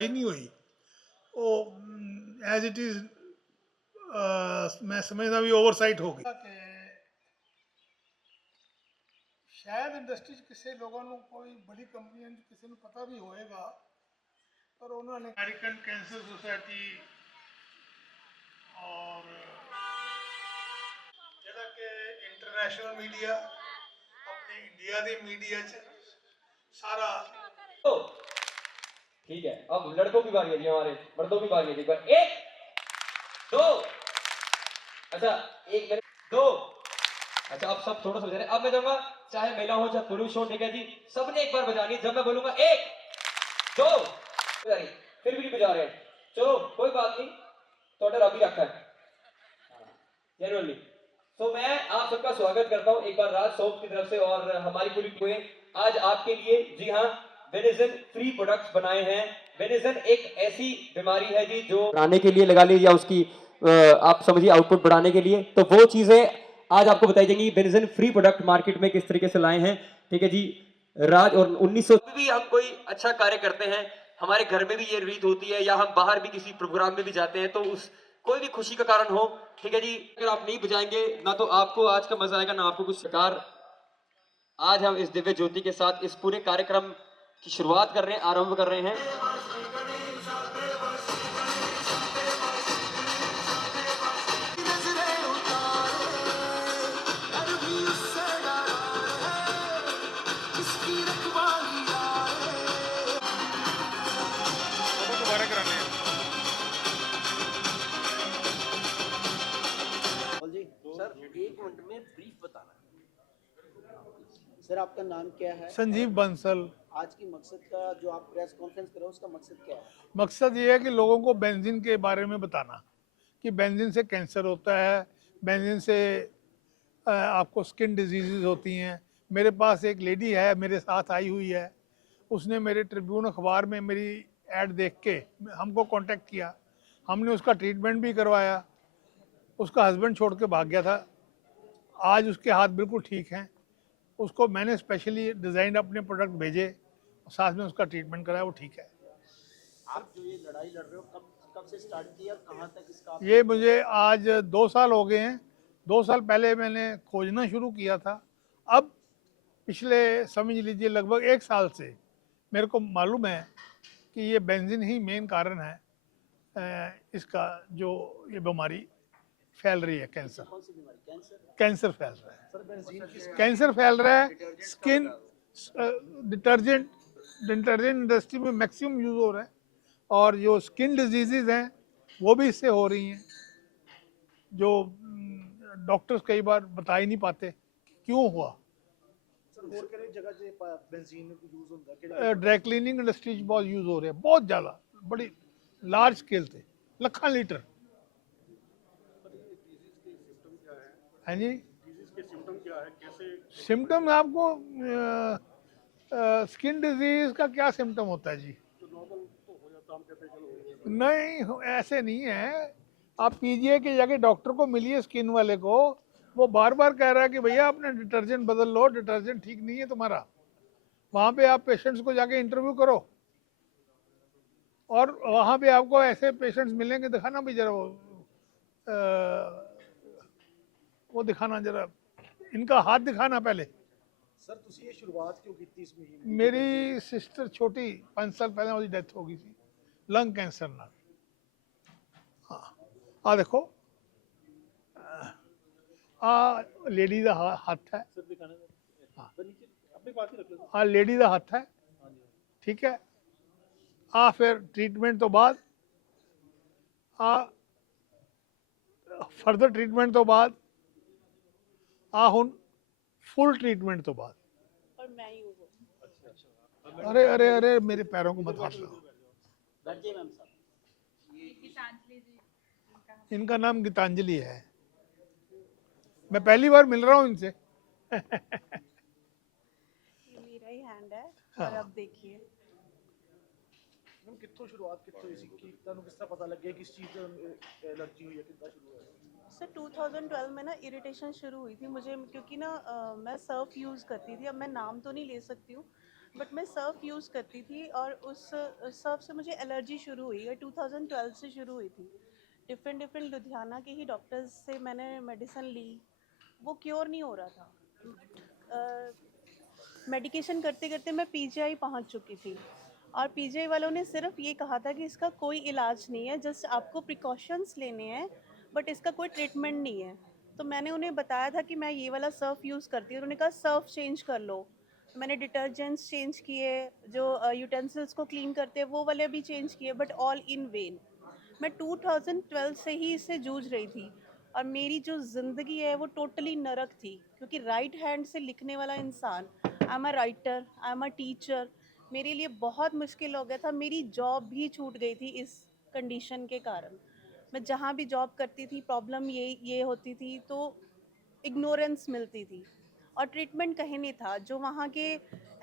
ही नहीं हुई वो एज इट इज। मैं समझता भी ओवरसाइट होगी कि शायद इंडस्ट्री किसी लोगों को कोई बड़ी कंपनी किसी को पता भी होएगा, पर उन्होंने अमेरिकन कैंसर सोसाइटी और ਜਿਹੜਾ ਕਿ इंटरनेशनल मीडिया अपने इंडिया के मीडिया सारा। तो ठीक है, अब लड़कों की बारी है जी, हमारे मर्दों की बारी है जी। पर एक दो, अच्छा एक मिनट दो, अच्छा अब सब थोड़ा सा बजा रहे हैं। अब मैं दूंगा चाहे महिला हो चाहे पुरुष हो, ठीक है जी, सबने एक बार बजानी है। जब मैं बोलूंगा एक दो, फिर भी नहीं बजा रहे हैं, चलो कोई बात नहीं, तो ऑर्डर अभी रखा है जनरली। तो मैं आप सबका स्वागत करता हूं एक बार राज सोप की तरफ से और हमारी पूरी टीम ने आज आपके लिए जी हाँ वेनेजन फ्री प्रोडक्ट्स बनाए हैं। वेनेजन एक ऐसी बीमारी है जी जो बढ़ाने के लिए लगा लीजिए, या उसकी आप समझिए आउटपुट बढ़ाने के लिए, तो वो चीजें आज आपको बताई जाएंगी। वेनेजन फ्री प्रोडक्ट मार्केट में किस तरीके से लाए हैं, ठीक है जी। राज और 1900 भी हम कोई अच्छा कार्य करते हैं, हमारे घर में भी ये रीत होती है, या हम बाहर भी किसी प्रोग्राम में भी जाते हैं, तो उस कोई भी खुशी का कारण हो, ठीक है जी, अगर आप नहीं बजाएंगे ना तो आपको आज का मजा आएगा ना आपको कुछ सरकार। आज हम इस दिव्य ज्योति के साथ इस पूरे कार्यक्रम की शुरुआत कर रहे हैं, आरंभ कर रहे हैं। दोबारा कराने हैं जी सर, एक मिनट में ब्रीफ बताना है। सर आपका नाम क्या है? संजीव बंसल। आज की मकसद का जो आप प्रेस कॉन्फ्रेंस कर रहे हो उसका मकसद क्या है? मकसद ये है कि लोगों को बेंजीन के बारे में बताना कि बेंजीन से कैंसर होता है, बेंजीन से आपको स्किन डिजीज़ होती हैं। मेरे पास एक लेडी है मेरे साथ आई हुई है, उसने मेरे ट्रिब्यून अखबार में मेरी ऐड देख के हमको कांटेक्ट किया, हमने उसका ट्रीटमेंट भी करवाया। उसका हस्बैंड छोड़ के भाग गया था, आज उसके हाथ बिल्कुल ठीक हैं। उसको मैंने स्पेशली डिज़ाइन अपने प्रोडक्ट भेजे, साथ में उसका ट्रीटमेंट कराया, वो ठीक है। आप जो ये लड़ाई लड़ रहे हो कब कब से स्टार्ट किया और कहाँ तक इसका ये मुझे आज 2 साल हो गए हैं। 2 साल पहले मैंने खोजना शुरू किया था, अब पिछले समझ लीजिए लगभग 1 साल से मेरे को मालूम है कि ये बेंजीन ही मेन कारण है इसका जो ये बीमारी फैल रही है। कैंसर कौन सी बीमारी? कैंसर? कैंसर फैल रहा है, सर बेंजीन की कैंसर फैल रहा है। स्किन डिटर्जेंट डिटर्जेंट इंडस्ट्री में मैक्सिमम यूज़ हो रहा है, और जो स्किन डिजीज़ हैं वो भी इससे हो रही हैं, जो डॉक्टर्स कई बार बता ही नहीं पाते कि क्यों हुआ। सर और किस जगह से बेंजीन यूज होता है? ड्राई क्लीनिंग इंडस्ट्री बहुत यूज़ हो रहे हैं, बहुत ज़्यादा, बड़ी लार्ज स्केल से, लाखों लीटर। हाँ जी, सिम्टम आपको स्किन डिजीज का क्या सिम्टम होता है जी? नहीं, ऐसे नहीं है। आप पीजीए के जाके डॉक्टर को मिलिए, स्किन वाले को, वो बार बार कह रहा है कि भैया अपने डिटर्जेंट बदल लो, डिटर्जेंट ठीक नहीं है तुम्हारा। वहाँ पे आप पेशेंट्स को जाके इंटरव्यू करो, और वहाँ पे आपको ऐसे पेशेंट्स मिलेंगे, दिखाना भी जरा वो दिखाना जरा, इनका हाथ दिखाना पहले। सर ਤੁਸੀਂ ਇਹ ਸ਼ੁਰੂਆਤ ਕਿਉਂ ਕੀਤੀ ਇਸ ਮੁਹਿੰਮ ਦੀ? मेरी सिस्टर छोटी 5 साल पहले उसकी डेथ हो गई थी लंग कैंसर ना। हाँ, आ देखो, आ लेडी का हाथ है। सर दिखाने में हाँ, सर नीचे अपने पास ही रख लो। आ लेडी का हाथ है, हाँ जी। ठीक है। आ फिर ट्रीटमेंट तो बाद, आ फर्दर ट्रीटमेंट तो बाद, आ हुन फुल ट्रीटमेंट तो बाद। और मैं ही हूँ वो। अरे अरे अरे मेरे पैरों को मत हाथ लगाओ। बैठ जाइए मैम साहब। इनका नाम गीतांजलि है, मैं पहली बार मिल रहा हूँ इनसे। ये मेरा ही हैंड है, और अब देखिए। मैम कित्थों शुरुआत कित्थों हुई सी कि ਤੁਹਾਨੂੰ ਕਿਸ ਤਰ੍ਹਾਂ ਪਤਾ ਲੱਗਿਆ ਕਿ ਇਸ ਚੀਜ਼ ਤੋਂ एलर्जी हुई है? कितना शुरू हुआ? सर 2012 में ना इरिटेशन शुरू हुई थी मुझे, क्योंकि ना मैं सर्फ यूज़ करती थी। अब मैं नाम तो नहीं ले सकती हूँ, बट मैं सर्फ यूज़ करती थी और उस सर्फ से मुझे एलर्जी शुरू हुई है, 2012 से शुरू हुई थी। डिफरेंट डिफरेंट लुधियाना के ही डॉक्टर्स से मैंने मेडिसिन ली, वो क्योर नहीं हो रहा था। मेडिकेशन करते करते मैं पीजीआई पहुंच चुकी थी और पीजीआई वालों ने सिर्फ ये कहा था कि इसका कोई इलाज नहीं है, जस्ट आपको प्रिकॉशंस लेने हैं, बट इसका कोई ट्रीटमेंट नहीं है। तो मैंने उन्हें बताया था कि मैं ये वाला सर्फ यूज़ करती हूँ, उन्होंने कहा सर्फ चेंज कर लो। मैंने डिटर्जेंट्स चेंज किए, जो यूटेंसिल्स को क्लीन करते हैं वो वाले भी चेंज किए, बट ऑल इन वेन। मैं 2012 से ही इससे जूझ रही थी और मेरी जो ज़िंदगी है वो टोटली नरक थी, क्योंकि राइट हैंड से लिखने वाला इंसान, I am a writer, I am a teacher, मेरे लिए बहुत मुश्किल हो गया था। मेरी जॉब भी छूट गई थी इस कंडीशन के कारण। मैं जहाँ भी जॉब करती थी प्रॉब्लम ये होती थी, तो इग्नोरेंस मिलती थी और ट्रीटमेंट कहीं नहीं था। जो वहाँ के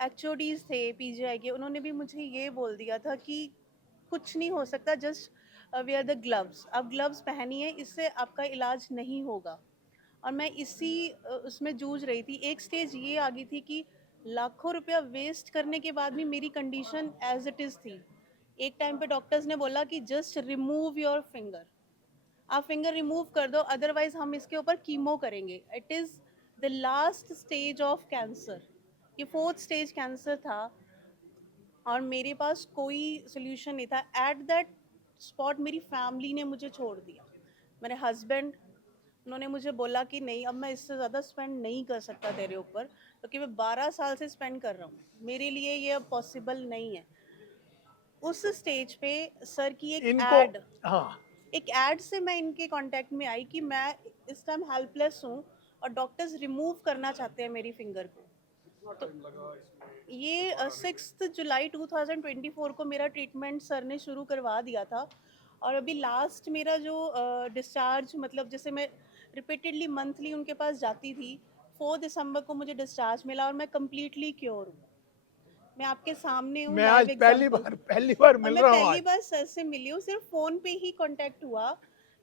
एचओडीज़ थे पीजीआई के, उन्होंने भी मुझे ये बोल दिया था कि कुछ नहीं हो सकता, जस्ट वेयर द ग्लव्स, आप ग्लव्स पहनिए, इससे आपका इलाज नहीं होगा। और मैं इसी उसमें जूझ रही थी। एक स्टेज ये आ गई थी कि लाखों रुपया वेस्ट करने के बाद भी मेरी कंडीशन एज इट इज़ थी। एक टाइम पे डॉक्टर्स ने बोला कि जस्ट रिमूव योर फिंगर, आप फिंगर रिमूव कर दो, अदरवाइज हम इसके ऊपर कीमो करेंगे। It is the last stage of cancer, ये 4th स्टेज कैंसर था और मेरे पास कोई सोल्यूशन नहीं था। एट दैट स्पॉट मेरी फैमिली ने मुझे छोड़ दिया। मेरे हस्बैंड, उन्होंने मुझे बोला कि नहीं, अब मैं इससे ज़्यादा स्पेंड नहीं कर सकता तेरे ऊपर, क्योंकि मैं 12 साल से स्पेंड कर रहा हूँ, मेरे लिए ये अब पॉसिबल नहीं है। उस स्टेज पे सर की इनको, एड हाँ, एक एड से मैं इनके कांटेक्ट में आई कि मैं इस टाइम हेल्पलेस हूँ और डॉक्टर्स रिमूव करना चाहते हैं मेरी फिंगर को। तो ये 6 जुलाई 2024 को मेरा ट्रीटमेंट सर ने शुरू करवा दिया था और अभी लास्ट मेरा जो डिस्चार्ज, मतलब जैसे मैं रिपीटेडली मंथली उनके पास जाती थी, 4 दिसंबर को मुझे डिस्चार्ज मिला और मैं कम्प्लीटली क्योर हूँ। मैं आपके सामने हूँ, मैं लाइव आज एग्जांपल। पहली बार और मिल मैं रहा हूँ पहली आज। बार सर से मिली हूँ, सिर्फ फ़ोन पे ही कांटेक्ट हुआ।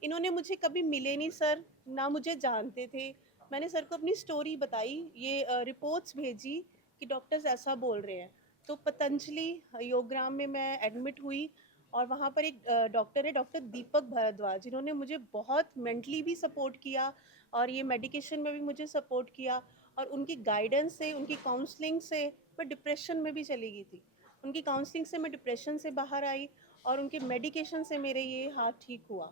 इन्होंने मुझे कभी मिले नहीं सर, ना मुझे जानते थे। मैंने सर को अपनी स्टोरी बताई, ये रिपोर्ट्स भेजी कि डॉक्टर्स ऐसा बोल रहे हैं। तो पतंजलि योगग्राम में मैं एडमिट हुई और वहाँ पर एक डॉक्टर है, डॉक्टर दीपक भारद्वाज, जिन्होंने मुझे बहुत मेंटली भी सपोर्ट किया और ये मेडिकेशन में भी मुझे सपोर्ट किया। और उनकी गाइडेंस से, उनकी काउंसलिंग से मैं डिप्रेशन में भी चली गई थी। उनकी काउंसलिंग से मैं डिप्रेशन से बाहर आई और उनके मेडिकेशन से मेरे ये हाथ ठीक हुआ।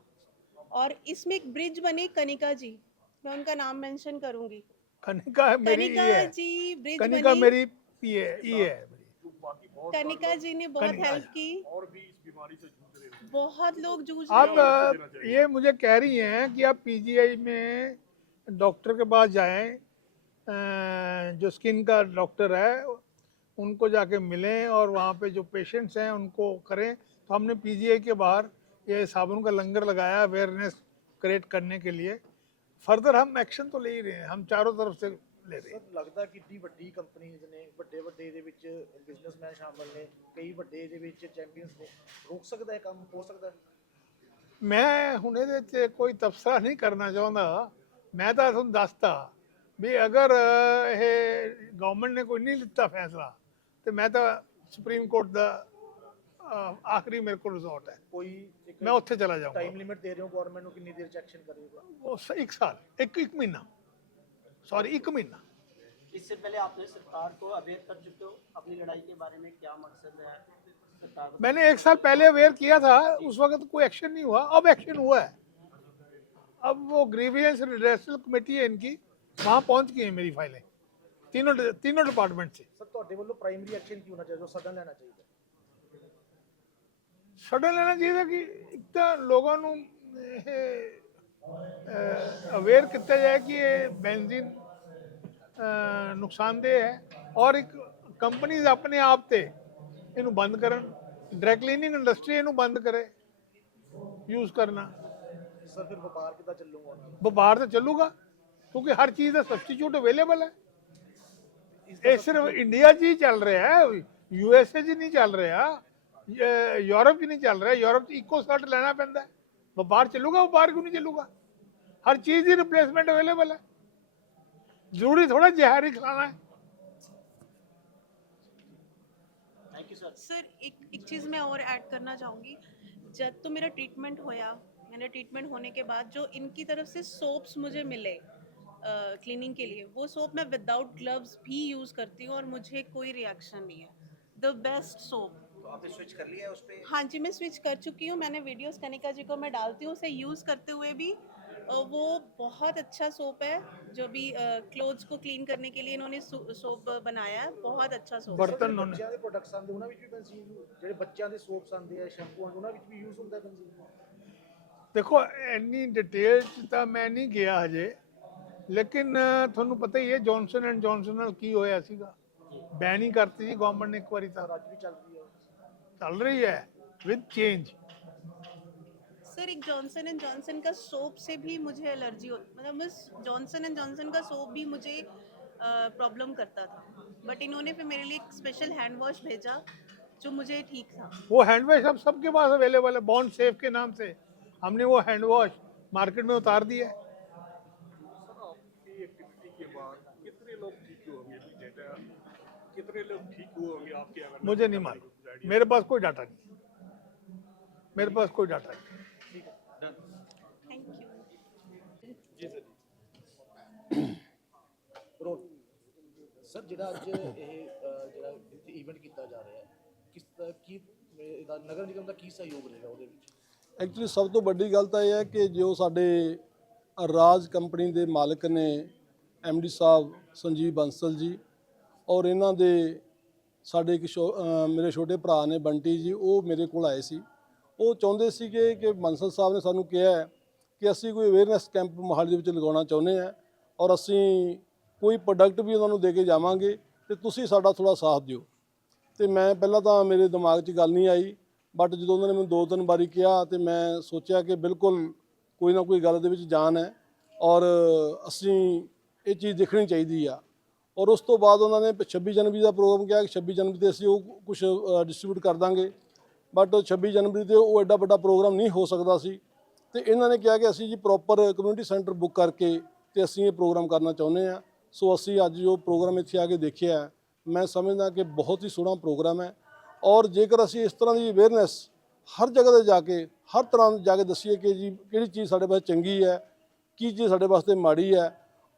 और इसमें एक ब्रिज बने, कनिका जी, मैं उनका नाम मेंशन करूंगी। कनिका मेरी कनिका ये है, जी ब्रिज कनिका बनी, मेरी ये है कनिका जी ने बहुत कनिका। हेल्प की। और भी इस बीमारी से जूझ रहे हैं, बहुत लोग जूझ आप रहे हैं। ये मुझे कह रही हैं कि आप पीजीआई में डॉक्टर के पास जाएं, जो स्किन का डॉक्टर है उनको जाके मिलें और वहाँ पे जो पेशेंट्स हैं उनको करें। तो हमने पीजीआई के बाहर ये साबुन का लंगर लगाया अवेयरनेस क्रिएट करने के लिए। फर्दर हम एक्शन तो ले ही रहे हैं, हम चारों तरफ से ले रहे हैं। ਸਰ ਲੱਗਦਾ ਕਿ ਏਡੀ ਵੱਡੀ ਕੰਪਨੀਆਂ ਨੇ, ਵੱਡੇ ਵੱਡੇ ਇਹਦੇ ਵਿੱਚ ਬਿਜ਼ਨਸਮੈਨ ਸ਼ਾਮਲ ਨੇ, ਕਈ ਵੱਡੇ ਇਹਦੇ ਵਿੱਚ ਚੈਂਪੀਅਨਸ ਨੇ, ਰੋਕ ਸਕਦਾ ਹੈ ਕੰਮ, ਹੋ ਸਕਦਾ ਹੈ? ਮੈਂ ਹੁਣ ਇਹਦੇ 'ਚ ਕੋਈ ਤਬਸਰਾ ਨਹੀਂ ਕਰਨਾ ਚਾਹੁੰਦਾ। ਮੈਂ ਤਾਂ ਤੁਹਾਨੂੰ ਦੱਸਤਾ ਵੀ ਅਗਰ ਇਹ ਗਵਰਨਮੈਂਟ ਨੇ ਕੋਈ ਨਹੀਂ ਲਿੱਤਾ ਫੈਸਲਾ ਤੇ ਮੈਂ ਤਾਂ ਸੁਪਰੀਮ ਕੋਰਟ ਦਾ ਆਖਰੀ ਮੇਰੇ ਕੋਲ ਰਿਜ਼ੋਰਟ ਹੈ, ਕੋਈ ਇੱਕ ਮੈਂ ਉੱਥੇ ਚਲਾ ਜਾਊਂਗਾ। ਟਾਈਮ ਲਿਮਿਟ ਦੇ ਰਹੇ ਹੋ ਗਵਰਨਮੈਂਟ ਨੂੰ, ਕਿੰਨੀ ਦੇਰ ਚ ਐਕਸ਼ਨ ਕਰੇਗਾ? ਉਹ 1 ਸਾਲ, ਇੱਕ ਮਹੀਨਾ, सॉरी 1 महीना। इससे पहले आपने सरकार को अवेयर कर चुके हो अपनी लड़ाई के बारे में, क्या मकसद है सरकार को? मैंने 1 साल पहले अवेयर किया था, उस वक्त कोई एक्शन नहीं हुआ, अब एक्शन हुआ है। अब वो ग्रीवियंस रिड्रेसल कमेटी है इनकी, वहाँ पहुँच गई हैं मेरी फाइलें तीनों डिपार्टमेंट से। ਸਰ ਤੁਹਾਡੇ ਵੱਲੋਂ ਪ੍ਰਾਇਮਰੀ ਐਕਸ਼ਨ ਕੀ ਹੋਣਾ ਚਾਹੀਦਾ, ਸਡਨ ਲੈਣਾ ਚਾਹੀਦਾ? ਸਡਨ ਲੈਣਾ ਚਾਹੀਦਾ ਕਿ ਇੱਕ ਤਾਂ ਲੋਕਾਂ ਨੂੰ ਅਵੇਅਰ ਕੀਤਾ ਜਾਏ ਕਿ ਇਹ ਬੈਂਜ਼ੀਨ ਨੁਕਸਾਨਦੇਹ ਹੈ ਔਰ ਇੱਕ ਕੰਪਨੀਜ਼ ਆਪਣੇ ਆਪ ਤੇ ਇਹਨੂੰ ਬੰਦ ਕਰਨ, ਡਰਾਈ ਕਲੀਨਿੰਗ ਇੰਡਸਟਰੀ ਇਹਨੂੰ ਬੰਦ ਕਰੇ ਯੂਜ਼ ਕਰਨਾ। ਸਰ ਫਿਰ ਵਪਾਰ ਕਿੱਦਾਂ ਚੱਲੂਗਾ ਉਹਨਾਂ ਦਾ? ਵਪਾਰ ਤਾਂ ਚੱਲੂਗਾ ਕਿਉਂਕਿ ਹਰ ਚੀਜ਼ ਦਾ ਸਬਸਟੀਚਿਊਟ ਅਵੇਲੇਬਲ ਹੈ। ਇਹ ਸਿਰਫ ਇੰਡੀਆ 'ਚ ਹੀ ਚੱਲ ਰਿਹਾ ਹੈ, USA 'ਚ ਨਹੀਂ ਚੱਲ ਰਿਹਾ, यूरोप 'ਚ ਨਹੀਂ ਚੱਲ ਰਿਹਾ। यूरोप 'ਚ ਇੱਕੋ ਸੈਟ ਲੈਣਾ ਪੈਂਦਾ ਹੈ। ਵਪਾਰ ਚੱਲੂਗਾ, ਵਪਾਰ ਕਿਉਂ ਨਹੀਂ ਚੱਲੂਗਾ? हर चीज़ की रिप्लेसमेंट अवेलेबल है, जरूरी थोड़ा जहर ही खिलाना है। You sir. सर एक चीज़ मैं और ऐड करना चाहूँगी, जब तो मेरा ट्रीटमेंट होया, मैंने ट्रीटमेंट होने के बाद जो इनकी तरफ से सोप्स मुझे मिले क्लीनिंग के लिए, वो सोप मैं विदाउट ग्लव्स भी यूज़ करती हूँ और मुझे कोई रिएक्शन नहीं है। The best soap. तो आपने स्विच कर लिया है उस पे? हाँ जी, मैं स्विच कर चुकी हूँ। मैंने वीडियोस कनिका जी को मैं डालती हूँ, उसे यूज़ करते हुए भी। वो बहुत अच्छा सोप है, जो भी क्लोथ्स को क्लीन करने के लिए इन्होंने सोप बनाया है, बहुत अच्छा सोप है। ਬਰਤਨ ਹੋਣੇ ਬੱਚਿਆਂ ਦੇ ਪ੍ਰੋਡਕਟਸ ਆਉਂਦੇ ਉਹਨਾਂ ਵਿੱਚ ਵੀ ਬੈਂਜ਼ੀਨ, ਜਿਹੜੇ ਬੱਚਿਆਂ ਦੇ ਸੋਪਸ ਆਉਂਦੇ ਆ, ਸ਼ੈਂਪੂ ਆਉਂਦੇ, ਉਹਨਾਂ ਵਿੱਚ ਵੀ ਯੂਜ਼ ਹੁੰਦਾ ਹੈ ਬੈਂਜ਼ੀਨ? ਦੇਖੋ ਇੰਨੀ ਡਿਟੇਲ 'ਚ ਤਾਂ ਮੈਂ ਨਹੀਂ ਗਿਆ ਹਜੇ, ਲੇਕਿਨ ਤੁਹਾਨੂੰ ਪਤਾ ਹੀ ਹੈ ਜੌਨਸਨ ਐਂਡ ਜੌਨਸਨ ਨਾਲ ਕੀ ਹੋਇਆ ਸੀਗਾ, ਬੈਨ ਹੀ ਕਰਤੀ ਜੀ ਗਵਰਨਮੈਂਟ ਨੇ ਇੱਕ ਵਾਰੀ ਤਾਂ। ਔਰ ਅੱਜ ਵੀ ਚੱਲ ਰਹੀ ਹੈ। ਚੱਲ ਰਹੀ ਹੈ ਵਿਦ ਚੇਂਜ। सर एक जॉनसन एंड जॉनसन का सोप से भी मुझे एलर्जी होती, मतलब उस जॉनसन एंड जॉनसन का सोप भी मुझे प्रॉब्लम करता था, बट इन्होंने फिर मेरे लिए एक स्पेशल हैंड वॉश भेजा जो मुझे ठीक था। वो हैंड वॉश अब सबके पास अवेलेबल है, बॉन्ड सेफ के नाम से हमने वो हैंड वॉश मार्केट में उतार दिया है। सर आपकी एक्टिविटी के बाद कितने लोग ठीक हुए होंगे अभी डेटा, कितने लोग ठीक हुए होंगे आपके अगर मुझे नहीं मालूम, मेरे पास कोई डाटा नहीं, मेरे पास कोई डाटा नहीं। Thank you. जी सर। ਰੋਲ ਸਰ, ਜਿਹੜਾ ਅੱਜ ਇਹ ਜਿਹੜਾ ਇੱਥੇ ਇਵੈਂਟ ਕੀਤਾ ਜਾ ਰਿਹਾ ਹੈ, ਕਿਸ ਤਰ੍ਹਾਂ ਕੀ ਇਹਦਾ ਨਗਰ ਨਿਗਮ ਦਾ ਕੀ ਸਹਿਯੋਗ ਰਹੇਗਾ ਉਹਦੇ ਵਿੱਚ? ਐਕਚੁਅਲੀ ਸਭ ਤੋਂ ਵੱਡੀ ਗੱਲ ਤਾਂ ਇਹ ਹੈ ਕਿ ਜੋ ਸਾਡੇ ਰਾਜ ਕੰਪਨੀ ਦੇ ਮਾਲਕ ਨੇ ਐਮਡੀ ਸਾਹਿਬ ਸੰਜੀਵ ਬੰਸਲ ਜੀ, ਔਰ ਇਹਨਾਂ ਦੇ ਸਾਡੇ ਇੱਕ ਮੇਰੇ ਛੋਟੇ ਭਰਾ ਨੇ ਬੰਟੀ ਜੀ, ਉਹ ਮੇਰੇ ਕੋਲ ਆਏ ਸੀ। ਉਹ ਚਾਹੁੰਦੇ ਸੀਗੇ ਕਿ ਬੰਸਲ ਸਾਹਿਬ ਨੇ ਸਾਨੂੰ ਕਿਹਾ ਹੈ ਕਿ ਅਸੀਂ ਕੋਈ ਅਵੇਅਰਨੈਸ ਕੈਂਪ ਮੋਹਾਲੀ ਦੇ ਵਿੱਚ ਲਗਾਉਣਾ ਚਾਹੁੰਦੇ ਹਾਂ, ਔਰ ਅਸੀਂ ਕੋਈ ਪ੍ਰੋਡਕਟ ਵੀ ਉਹਨਾਂ ਨੂੰ ਦੇ ਕੇ ਜਾਵਾਂਗੇ ਤੇ ਤੁਸੀਂ ਸਾਡਾ ਥੋੜ੍ਹਾ ਸਾਥ ਦਿਓ। ਤੇ ਮੈਂ ਪਹਿਲਾਂ ਤਾਂ ਮੇਰੇ ਦਿਮਾਗ 'ਚ ਗੱਲ ਨਹੀਂ ਆਈ, ਬਟ ਜਦੋਂ ਉਹਨਾਂ ਨੇ ਮੈਨੂੰ 2-3 ਵਾਰੀ ਕਿਹਾ ਤੇ ਮੈਂ ਸੋਚਿਆ ਕਿ ਬਿਲਕੁਲ ਕੋਈ ਨਾ ਕੋਈ ਗੱਲ ਦੇ ਵਿੱਚ ਜਾਨ ਹੈ ਔਰ ਅਸੀਂ ਇਹ ਚੀਜ਼ ਦੇਖਣੀ ਚਾਹੀਦੀ ਆ। ਔਰ ਉਸ ਤੋਂ ਬਾਅਦ ਉਹਨਾਂ ਨੇ 26 ਜਨਵਰੀ ਦਾ ਪ੍ਰੋਗਰਾਮ ਕਿਹਾ ਕਿ 26 ਜਨਵਰੀ 'ਤੇ ਅਸੀਂ ਉਹ ਕੁਝ ਡਿਸਟਰੀਬਿਊਟ ਕਰ ਦਾਂਗੇ, ਬਟ 26 ਜਨਵਰੀ 'ਤੇ ਉਹ ਐਡਾ ਵੱਡਾ ਪ੍ਰੋਗਰਾਮ ਨਹੀਂ ਹੋ ਸਕਦਾ ਸੀ। ਤੇ ਇਹਨਾਂ ਨੇ ਕਿਹਾ ਕਿ ਅਸੀਂ ਜੀ ਪ੍ਰੋਪਰ ਕਮਿਊਨਿਟੀ ਸੈਂਟਰ ਬੁੱਕ ਕਰਕੇ ਤੇ ਅਸੀਂ ਇਹ ਪ੍ਰੋਗਰਾਮ ਕਰਨਾ ਚਾਹੁੰਦੇ ਹਾਂ। ਸੋ ਅਸੀਂ ਅੱਜ ਜੋ ਪ੍ਰੋਗਰਾਮ ਇੱਥੇ ਆ ਕੇ ਦੇਖਿਆ, ਮੈਂ ਸਮਝਦਾ ਕਿ ਬਹੁਤ ਹੀ ਸੋਹਣਾ ਪ੍ਰੋਗਰਾਮ ਹੈ। ਔਰ ਜੇਕਰ ਅਸੀਂ ਇਸ ਤਰ੍ਹਾਂ ਦੀ ਅਵੇਅਰਨੈਸ ਹਰ ਜਗ੍ਹਾ 'ਤੇ ਜਾ ਕੇ ਹਰ ਤਰ੍ਹਾਂ ਜਾ ਕੇ ਦੱਸੀਏ ਕਿ ਜੀ ਕਿਹੜੀ ਚੀਜ਼ ਸਾਡੇ ਵਾਸਤੇ ਚੰਗੀ ਹੈ, ਕੀ ਚੀਜ਼ ਸਾਡੇ ਵਾਸਤੇ ਮਾੜੀ ਹੈ,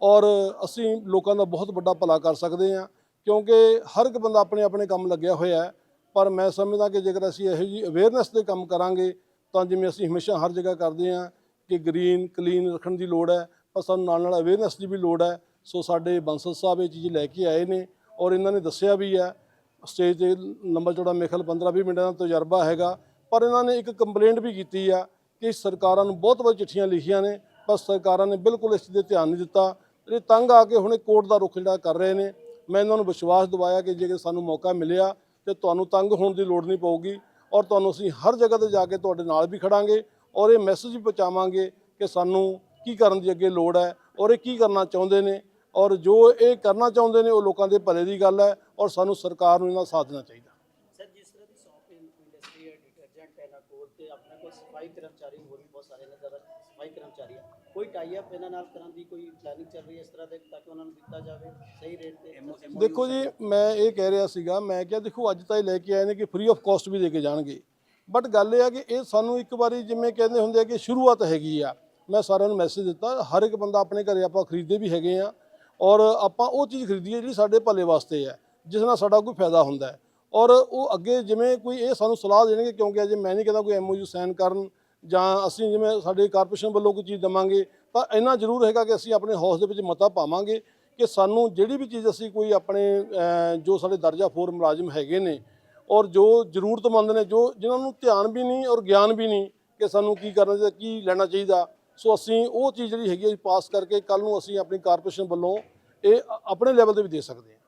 ਔਰ ਅਸੀਂ ਲੋਕਾਂ ਦਾ ਬਹੁਤ ਵੱਡਾ ਭਲਾ ਕਰ ਸਕਦੇ ਹਾਂ, ਕਿਉਂਕਿ ਹਰ ਇੱਕ ਬੰਦਾ ਆਪਣੇ ਆਪਣੇ ਕੰਮ ਲੱਗਿਆ ਹੋਇਆ ਹੈ। ਪਰ ਮੈਂ ਸਮਝਦਾ ਕਿ ਜੇਕਰ ਅਸੀਂ ਇਹੋ ਜਿਹੀ ਅਵੇਅਰਨੈਸ 'ਤੇ ਕੰਮ ਕਰਾਂਗੇ ਤਾਂ ਜਿਵੇਂ ਅਸੀਂ ਹਮੇਸ਼ਾ ਹਰ ਜਗ੍ਹਾ ਕਰਦੇ ਹਾਂ ਕਿ ਗ੍ਰੀਨ ਕਲੀਨ ਰੱਖਣ ਦੀ ਲੋੜ ਹੈ, ਪਰ ਸਾਨੂੰ ਨਾਲ ਨਾਲ ਅਵੇਅਰਨੈਸ ਦੀ ਵੀ ਲੋੜ ਹੈ। ਸੋ ਸਾਡੇ ਬੰਸਲ ਸਾਹਿਬ ਇਹ ਚੀਜ਼ ਲੈ ਕੇ ਆਏ ਨੇ ਔਰ ਇਹਨਾਂ ਨੇ ਦੱਸਿਆ ਵੀ ਹੈ। ਸਟੇਜ 'ਤੇ ਲੰਬਾ ਚੌੜਾ ਮੇਰੇ ਖਿਆਲ 15-20 ਮਿੰਟਾਂ ਦਾ ਤਜਰਬਾ ਹੈਗਾ, ਪਰ ਇਹਨਾਂ ਨੇ ਇੱਕ ਕੰਪਲੇਂਟ ਵੀ ਕੀਤੀ ਆ ਕਿ ਸਰਕਾਰਾਂ ਨੂੰ ਬਹੁਤ ਵਾਰ ਚਿੱਠੀਆਂ ਲਿਖੀਆਂ ਨੇ, ਪਰ ਸਰਕਾਰਾਂ ਨੇ ਬਿਲਕੁਲ ਇਸ 'ਤੇ ਧਿਆਨ ਨਹੀਂ ਦਿੱਤਾ। ਇਹ ਤੰਗ ਆ ਕੇ ਹੁਣੇ ਕੋਰਟ ਦਾ ਰੁਖ ਜਿਹੜਾ ਕਰ ਰਹੇ ਨੇ। ਮੈਂ ਇਹਨਾਂ ਨੂੰ ਵਿਸ਼ਵਾਸ ਦਿਵਾਇਆ ਕਿ ਜੇਕਰ ਸਾਨੂੰ ਮੌਕਾ ਮਿਲਿਆ ਤੇ ਤੁਹਾਨੂੰ ਤੰਗ ਹੋਣ ਦੀ ਲੋੜ ਨਹੀਂ ਪਊਗੀ ਔਰ ਤੁਹਾਨੂੰ ਅਸੀਂ ਹਰ ਜਗ੍ਹਾ 'ਤੇ ਜਾ ਕੇ ਤੁਹਾਡੇ ਨਾਲ ਵੀ ਖੜਾਂਗੇ ਔਰ ਇਹ ਮੈਸੇਜ ਵੀ ਪਹੁੰਚਾਵਾਂਗੇ ਕਿ ਸਾਨੂੰ ਕੀ ਕਰਨ ਦੀ ਅੱਗੇ ਲੋੜ ਹੈ ਔਰ ਇਹ ਕੀ ਕਰਨਾ ਚਾਹੁੰਦੇ ਨੇ, ਔਰ ਜੋ ਇਹ ਕਰਨਾ ਚਾਹੁੰਦੇ ਨੇ ਉਹ ਲੋਕਾਂ ਦੇ ਭਲੇ ਦੀ ਗੱਲ ਹੈ ਔਰ ਸਾਨੂੰ ਸਰਕਾਰ ਨੂੰ ਇਹਨਾਂ ਸਾਥ ਦੇਣਾ ਚਾਹੀਦਾ। ਸਰ, ਜਿਸ ਤਰ੍ਹਾਂ ਦੀ ਸ਼ੌਪ ਇੰਡਸਟਰੀ ਹੈ, ਡਿਟਰਜੈਂਟ ਹੈ ਨਾ ਕੋਲ, ਤੇ ਆਪਣੇ ਕੋਲ ਸਫਾਈ ਕਰਮਚਾਰੀ ਹੋਰ ਵੀ ਬਹੁਤ ਸਾਰੇ ਨੇ, ਜ਼ਿਆਦਾ ਸਫਾਈ ਕਰਮਚਾਰੀ ਆ, ਕੋਈ ਟਾਈ ਅਪ ਇਹਨਾਂ ਨਾਲ ਕਰਨ ਦੀ ਕੋਈ ਪਲੈਨਿੰਗ ਚੱਲ ਰਹੀ ਹੈ ਇਸ ਤਰ੍ਹਾਂ ਦੇ, ਤਾਂ ਕਿ ਉਹਨਾਂ ਨੂੰ ਦਿੱਤਾ ਜਾਵੇ ਸਹੀ ਰੇਟ ਤੇ? ਦੇਖੋ ਜੀ, ਮੈਂ ਇਹ ਕਹਿ ਰਿਹਾ ਸੀਗਾ, ਮੈਂ ਕਿਹਾ ਦੇਖੋ ਅੱਜ ਤਾਂ ਇਹ ਲੈ ਕੇ ਆਏ ਨੇ ਕਿ ਫ੍ਰੀ ਆਫ ਕਾਸਟ ਵੀ ਦੇ ਕੇ ਜਾਣਗੇ, ਬਟ ਗੱਲ ਇਹ ਆ ਕਿ ਇਹ ਸਾਨੂੰ ਇੱਕ ਵਾਰੀ ਜਿਵੇਂ ਕਹਿੰਦੇ ਹੁੰਦੇ ਆ ਕਿ ਸ਼ੁਰੂਆਤ ਹੈਗੀ ਆ। ਮੈਂ ਸਾਰਿਆਂ ਨੂੰ ਮੈਸੇਜ ਦਿੱਤਾ, ਹਰ ਇੱਕ ਬੰਦਾ ਆਪਣੇ ਘਰੇ ਆਪਾਂ ਖਰੀਦਦੇ ਵੀ ਹੈਗੇ ਆ ਔਰ ਆਪਾਂ ਉਹ ਚੀਜ਼ ਖਰੀਦੀਏ ਜਿਹੜੀ ਸਾਡੇ ਭਲੇ ਵਾਸਤੇ ਹੈ, ਜਿਸ ਨਾਲ ਸਾਡਾ ਕੋਈ ਫਾਇਦਾ ਹੁੰਦਾ ਹੈ। ਔਰ ਉਹ ਅੱਗੇ ਜਿਵੇਂ ਕੋਈ ਇਹ ਸਾਨੂੰ ਸਲਾਹ ਦੇਣਗੇ, ਕਿਉਂਕਿ ਅਜੇ ਮੈਂ ਨਹੀਂ ਕਹਿੰਦਾ ਕੋਈ MOU ਸਾਈਨ ਕਰਨ ਜਾਂ ਅਸੀਂ ਜਿਵੇਂ ਸਾਡੇ ਕਾਰਪੋਰੇਸ਼ਨ ਵੱਲੋਂ ਕੋਈ ਚੀਜ਼ ਦੇਵਾਂਗੇ, ਤਾਂ ਇੰਨਾ ਜ਼ਰੂਰ ਹੈਗਾ ਕਿ ਅਸੀਂ ਆਪਣੇ ਹਾਊਸ ਦੇ ਵਿੱਚ ਮਤਾ ਪਾਵਾਂਗੇ ਕਿ ਸਾਨੂੰ ਜਿਹੜੀ ਵੀ ਚੀਜ਼ ਅਸੀਂ ਕੋਈ ਆਪਣੇ ਜੋ ਸਾਡੇ ਦਰਜਾ 4 ਮੁਲਾਜ਼ਮ ਹੈਗੇ ਨੇ ਔਰ ਜੋ ਜ਼ਰੂਰਤਮੰਦ ਨੇ, ਜੋ ਜਿਨ੍ਹਾਂ ਨੂੰ ਧਿਆਨ ਵੀ ਨਹੀਂ ਔਰ ਗਿਆਨ ਵੀ ਨਹੀਂ ਕਿ ਸਾਨੂੰ ਕੀ ਕਰਨਾ ਚਾਹੀਦਾ, ਕੀ ਲੈਣਾ ਚਾਹੀਦਾ, ਸੋ ਅਸੀਂ ਉਹ ਚੀਜ਼ ਜਿਹੜੀ ਹੈਗੀ ਪਾਸ ਕਰਕੇ ਕੱਲ੍ਹ ਨੂੰ ਅਸੀਂ ਆਪਣੀ ਕਾਰਪੋਰੇਸ਼ਨ ਵੱਲੋਂ ਇਹ ਆਪਣੇ ਲੈਵਲ 'ਤੇ ਵੀ ਦੇ ਸਕਦੇ ਹਾਂ।